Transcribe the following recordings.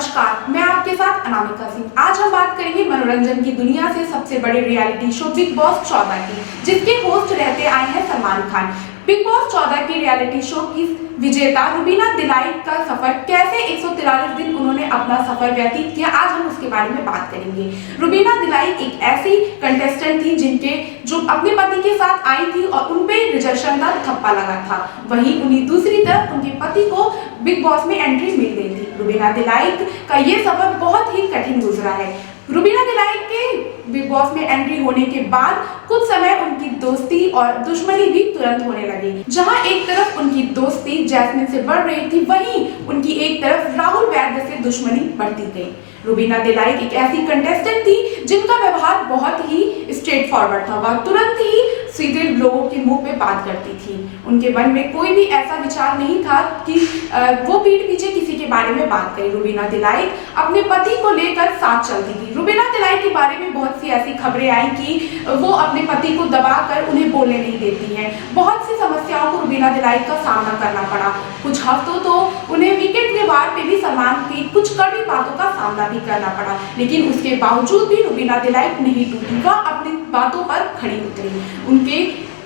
नमस्कार, मैं आपके साथ अनामिका सिंह। आज हम बात करेंगे मनोरंजन की दुनिया से सबसे बड़े रियलिटी शो बिग बॉस 14 की, जिसके होस्ट रहते आए हैं सलमान खान। बिग बॉस 14 की रियलिटी शो की विजेता रुबीना दिलाई का सफर, कैसे 143 दिन उन्होंने अपना सफर व्यतीत किया, आज हम उसके बारे में बात करेंगे। रुबीना दिलाई एक ऐसी कंटेस्टेंट थी जो अपने पति के साथ आई थी और उनपे रिजेक्शन का थप्पा लगा था। वहीं उन्हीं दूसरी तरफ उनके पति को बिग बॉस में एंट्री मिल गई थी। रुबीना दिलाई का ये सफर बहुत ही कठिन गुजरा है। रुबीना दिलाई के बिग बॉस में एंट्री होने के बाद कुछ समय उनकी दोस्ती और दुश्मनी भी तुरंत होने लगी। जहां एक तरफ उनकी दोस्ती जैस्मिन से बढ़ रही थी, वहीं उनकी एक तरफ राहुल वैद्य से दुश्मनी बढ़ती गई। रुबीना दिलाई एक ऐसी कंटेस्टेंट थी जिनका व्यवहार बहुत ही स्ट्रेट फॉरवर्ड था। वह तुरंत ही सीधे लोगों के मुंह पे बात करती थी। उनके मन में कोई भी ऐसा विचार नहीं था कि वो पीठ पीछे किसी के बारे में बात करे। रुबीना दिलाई अपने पति को लेकर साथ चलती थी। रुबीना दिलाई के बारे में बहुत सी ऐसी खबरें आई कि वो अपने पति को दबाकर उन्हें बोलने नहीं देती हैं। बहुत सी समस्याओं को रुबीना दिलाई का सामना करना पड़ा। कुछ हफ्तों तो उन्हें वीकेंड के वार पे भी सलमान की कुछ कड़ी बातों का सामना भी करना पड़ा, लेकिन उसके बावजूद भी रुबीना दिलाई नहीं टूटी। वह अपनी बातों पर खड़ी उतरी। उनके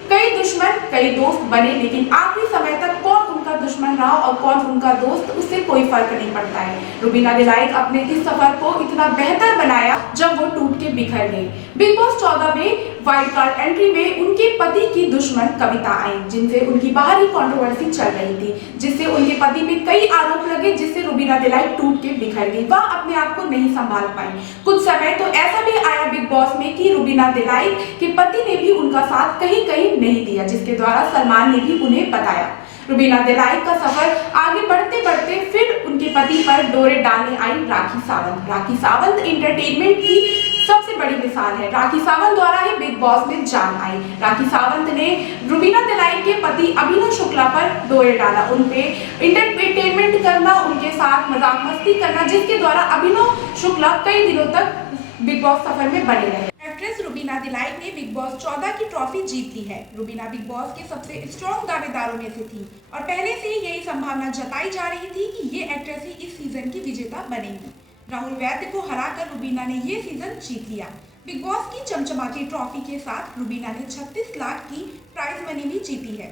कई दुश्मन कई दोस्त बने, लेकिन आखिरी समय तक कौन उनका दुश्मन रहा और कौन उनका दोस्त, उससे कोई फर्क नहीं पड़ता है। रुबीना दिलाई अपने इस सफर को इतना बेहतर बनाया जब वो टूट के बिखर गई। बिग बॉस 14 में वाइल्ड कार्ड एंट्री में उनके पति की दुश्मन कविता आई, जिनसे उनकी बाहरी कंट्रोवर्सी चल रही थी, जिससे उनके पति पे कई आरोप लगे, जिससे रुबीना दिलाई टूट के बिखर गई। वह अपने आप को नहीं संभाल पाई। कुछ समय तो ऐसा भी आया बिग बॉस में कि रुबीना दिलाई के पति ने भी उनका साथ कहीं कहीं नहीं दिया, जिसके द्वारा सलमान ने भी उन्हें बताया। रुबीना दिलाई का सफर आगे बढ़ते बढ़ते फिर उनके पति पर डोरे डालने आई राखी सावंत। राखी सावंत एंटरटेनमेंट की सबसे बड़ी मिसाल है। राखी सावंत द्वारा ही बिग बॉस में जान आई। राखी सावंत ने रुबीना दिलाई के पति अभिनव शुक्ला पर डोरे डाला, उनपे एंटरटेनमेंट करना, उनके साथ मजाक मस्ती करना, जिसके द्वारा अभिनव शुक्ला कई दिनों तक बिग बॉस सफर में बने रहे। एक्ट्रेस रुबीना दिलाई ने बिग बॉस 14 की ट्रॉफी जीत ली है। रुबीना बिग बॉस के सबसे स्ट्रॉन्ग दावेदारों में से थी और पहले से ही यही संभावना जताई जा रही थी कि ये एक्ट्रेस ही इस सीजन की विजेता बनेगी। राहुल वैद्य को हराकर रुबीना ने ये सीजन जीत लिया। बिग बॉस की चमचमाती ट्रॉफी के साथ रुबीना ने 36 लाख की प्राइज मनी भी जीती है।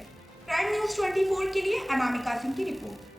प्राइम न्यूज़ 24 के लिए अनामिका सिंह की रिपोर्ट।